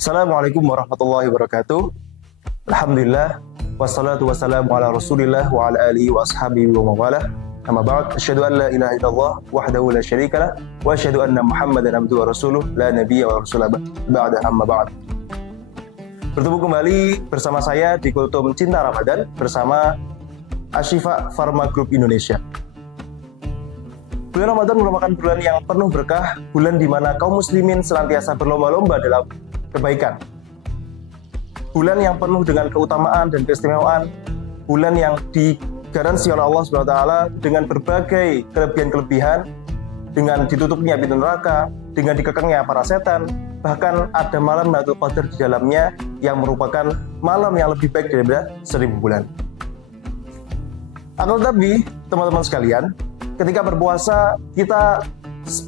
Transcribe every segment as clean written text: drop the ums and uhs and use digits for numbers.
Assalamualaikum warahmatullahi wabarakatuh. Alhamdulillah wassalatu wassalamu ala Rasulillah wa ala alihi wa ashabihi wa mawalah. Amma ba'd, asyhadu an la ilaha illallah wahdahu la syarikalah wa asyhadu anna Muhammadan abduhu wa rasuluh la nabiyya wa rasulah ba'da amma ba'd. Bertemu kembali bersama saya di Kultum Cinta Ramadan bersama Ashifa Pharma Group Indonesia. Bulan Ramadan merupakan bulan yang penuh berkah, bulan di mana kaum muslimin senantiasa berlomba-lomba dalam kebaikan. Bulan yang penuh dengan keutamaan dan keistimewaan, bulan yang digaransi oleh Allah SWT dengan berbagai kelebihan-kelebihan, dengan ditutupnya pintu neraka, dengan dikekangnya para setan, bahkan ada malam Lailatul Qadar di dalamnya yang merupakan malam yang lebih baik daripada 1000 bulan. Akan tetapi, teman-teman sekalian, ketika berpuasa kita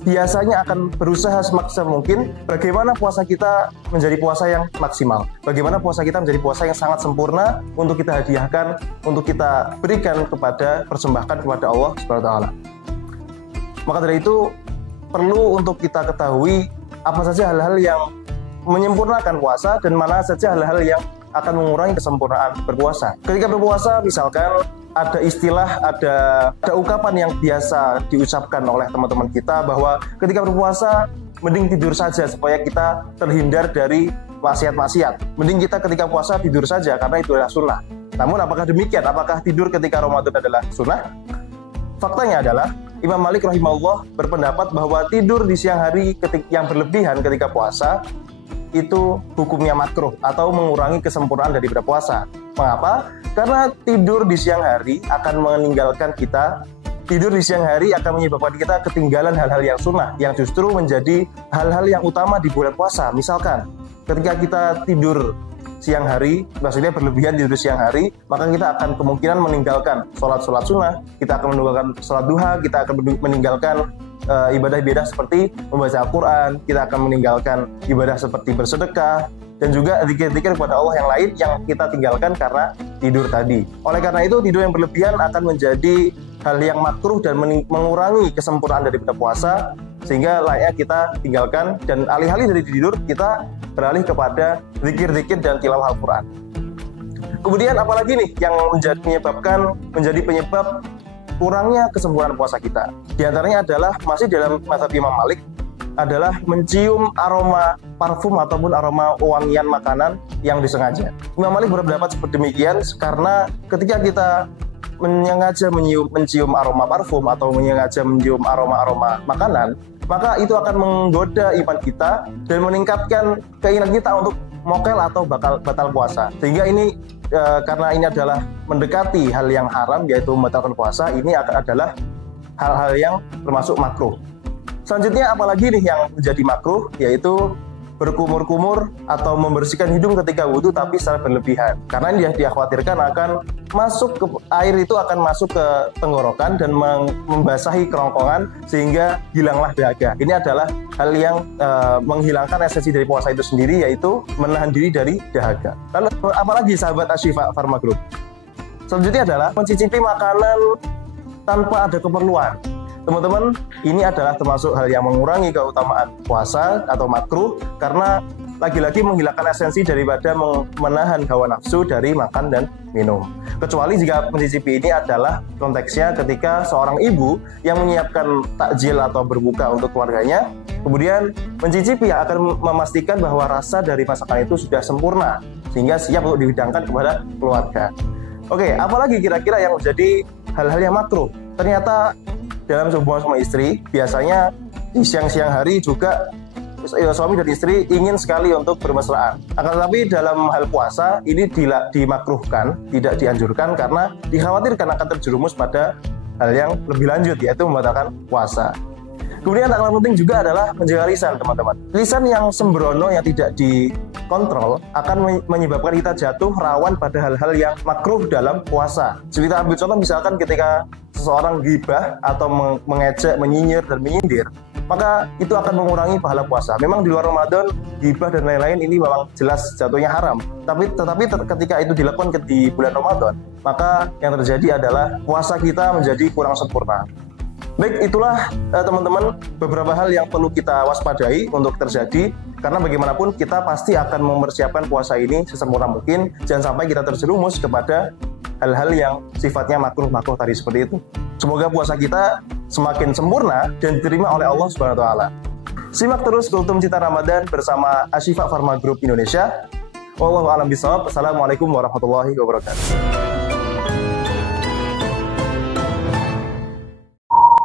biasanya akan berusaha semaksimal mungkin bagaimana puasa kita menjadi puasa yang maksimal, bagaimana puasa kita menjadi puasa yang sangat sempurna untuk kita hadiahkan, untuk kita berikan kepada, persembahkan kepada Allah SWT. Maka dari itu perlu untuk kita ketahui apa saja hal-hal yang menyempurnakan puasa dan mana saja hal-hal yang akan mengurangi kesempurnaan berpuasa. Ketika berpuasa misalkan ada istilah, ada ungkapan yang biasa diucapkan oleh teman-teman kita bahwa ketika berpuasa mending tidur saja supaya kita terhindar dari maksiat-maksiat. Mending kita ketika puasa tidur saja karena itu adalah sunnah. Namun apakah demikian? Apakah tidur ketika Ramadan adalah sunnah? Faktanya adalah Imam Malik rahimahullah berpendapat bahwa tidur di siang hari yang berlebihan ketika puasa itu hukumnya makruh atau mengurangi kesempurnaan daripada puasa. Mengapa? Karena tidur di siang hari akan meninggalkan kita, tidur di siang hari akan menyebabkan kita ketinggalan hal-hal yang sunnah, yang justru menjadi hal-hal yang utama di bulan puasa. Misalkan, ketika kita tidur siang hari, maksudnya berlebihan tidur siang hari, maka kita akan kemungkinan meninggalkan sholat-sholat sunnah, kita akan meninggalkan sholat duha, kita akan meninggalkan ibadah-ibadah seperti membaca Al-Quran, kita akan meninggalkan ibadah seperti bersedekah, dan juga zikir-zikir kepada Allah yang lain yang kita tinggalkan karena tidur tadi. Oleh karena itu, tidur yang berlebihan akan menjadi hal yang makruh dan mengurangi kesempurnaan daripada puasa, sehingga layaknya kita tinggalkan dan alih-alih dari tidur, kita beralih kepada zikir-zikir dan tilawah Al-Quran. Kemudian apalagi nih yang menjadi penyebab kurangnya kesempurnaan puasa kita? Di antaranya adalah masih dalam mazhab Imam Malik, adalah mencium aroma parfum ataupun aroma wangian makanan yang disengaja. Imam Malik berpendapat seperti demikian karena ketika kita menyengaja mencium aroma parfum atau menyengaja mencium aroma-aroma makanan, maka itu akan menggoda iman kita dan meningkatkan keinginan kita untuk mokel atau batal puasa. Sehingga ini karena ini adalah mendekati hal yang haram, yaitu membatalkan puasa, ini adalah hal-hal yang termasuk makruh. Selanjutnya apalagi nih yang menjadi makruh, yaitu berkumur-kumur atau membersihkan hidung ketika wudhu tapi secara berlebihan. Karena ini dikhawatirkan akan masuk ke air, itu akan masuk ke tenggorokan dan membasahi kerongkongan sehingga hilanglah dahaga. Ini adalah hal yang menghilangkan esensi dari puasa itu sendiri, yaitu menahan diri dari dahaga. Lalu apalagi sahabat Ashifa Pharma Group? Selanjutnya adalah mencicipi makanan tanpa ada keperluan. Teman-teman, ini adalah termasuk hal yang mengurangi keutamaan puasa atau makruh karena lagi-lagi menghilangkan esensi daripada menahan hawa nafsu dari makan dan minum. Kecuali jika mencicipi ini adalah konteksnya ketika seorang ibu yang menyiapkan takjil atau berbuka untuk keluarganya, kemudian mencicipi yang akan memastikan bahwa rasa dari masakan itu sudah sempurna sehingga siap untuk dihidangkan kepada keluarga. Oke, apalagi kira-kira yang menjadi hal-hal yang makruh? Ternyata dalam hubungan sama istri, biasanya di siang-siang hari juga suami dan istri ingin sekali untuk bermesraan. Akan tetapi dalam hal puasa ini dimakruhkan, tidak dianjurkan karena dikhawatirkan akan terjerumus pada hal yang lebih lanjut, yaitu membatalkan puasa. Kemudian tak kalah penting juga adalah menjaga lisan, teman-teman. Lisan yang sembrono, yang tidak dikontrol akan menyebabkan kita jatuh rawan pada hal-hal yang makruh dalam puasa. Kita ambil contoh misalkan ketika seseorang ghibah atau mengejek, menyinyir, dan menyindir, maka itu akan mengurangi pahala puasa. Memang di luar Ramadan, ghibah dan lain-lain ini memang jelas jatuhnya haram. Tetapi ketika itu dilakukan di bulan Ramadan, maka yang terjadi adalah puasa kita menjadi kurang sempurna. Baik, itulah teman-teman beberapa hal yang perlu kita waspadai untuk terjadi, karena bagaimanapun kita pasti akan mempersiapkan puasa ini sesempurna mungkin. Jangan sampai kita terjerumus kepada hal-hal yang sifatnya makruh tadi seperti itu. Semoga puasa kita semakin sempurna dan diterima oleh Allah Subhanahu wa taala. Simak terus Kultum Cita Ramadan bersama Ashifa Pharma Group Indonesia. Wallahu a'lam bishawab. Assalamualaikum warahmatullahi wabarakatuh.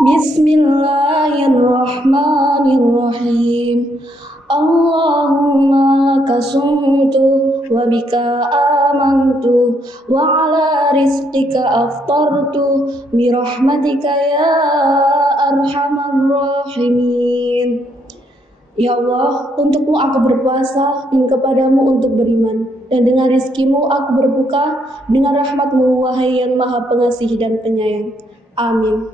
Bismillahirrahmanirrahim. Allahumma laka sumtu wa bika amantu wa ala rizqika aftartu bi rahmatika ya arhamar rahimin. Ya Allah, untukmu aku berpuasa dan kepadamu untuk beriman, dan dengan rizkimu aku berbuka dengan rahmatmu wahai yang maha pengasih dan penyayang. Amin.